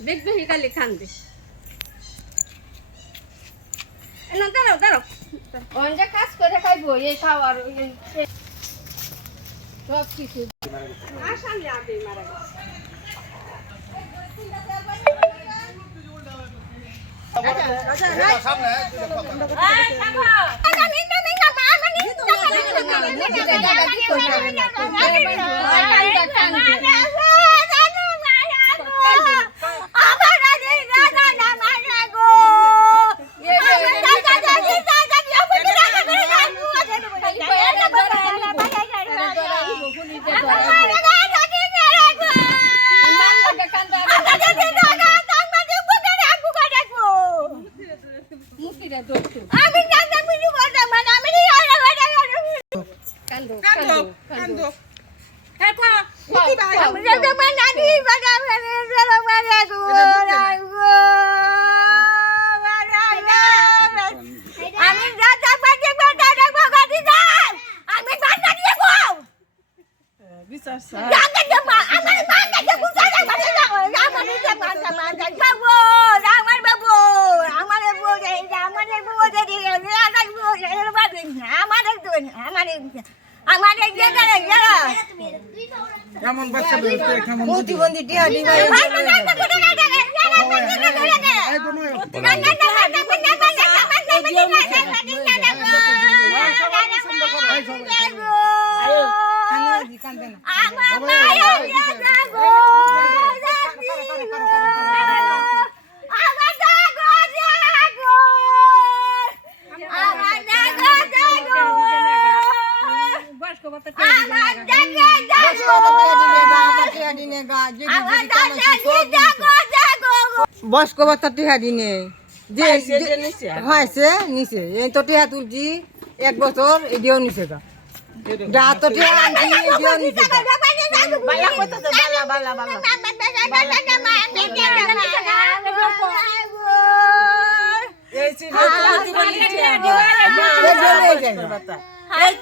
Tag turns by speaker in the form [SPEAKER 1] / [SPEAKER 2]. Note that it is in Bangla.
[SPEAKER 1] দেখবে হিকালি খান দে এনা দাঁড়াও দাঁড়াও অঞ্জা কাজ করে খাইবো এই এই- এই- সব কিছু আর সামনে আগে মারা গেছে
[SPEAKER 2] আমি জানতে মিনি বলতাম মানে আমি নি। আর
[SPEAKER 1] কান্দো
[SPEAKER 3] কান্দো
[SPEAKER 1] কান্দো।
[SPEAKER 3] কান্দো।
[SPEAKER 1] হ্যাঁ খাও খাও,
[SPEAKER 2] আমি জানতে মানে নানি বাবা মানে চলো মানে গো আমি জানতে মানে বাবা বাবা দিদার আমি বান্না দিয়ে গো
[SPEAKER 3] বিচার
[SPEAKER 2] যে মা আমার বান্না দিয়ে গো না আমার যে আমার আমার
[SPEAKER 3] কেমন বাচ্চা কেমন
[SPEAKER 2] প্রতিবন্ধী টিয়া দিবা আমার জাগে জাগো আমার জাগে জাগো জাগো
[SPEAKER 4] বয়স্ক ভাতা টিহা দিনে যে। হয়েছে নিছে এই তো টিহা তুলছি এক বছর এদিও নিছে গা যা তো টিহা আনছি এদিও নিছে
[SPEAKER 3] এই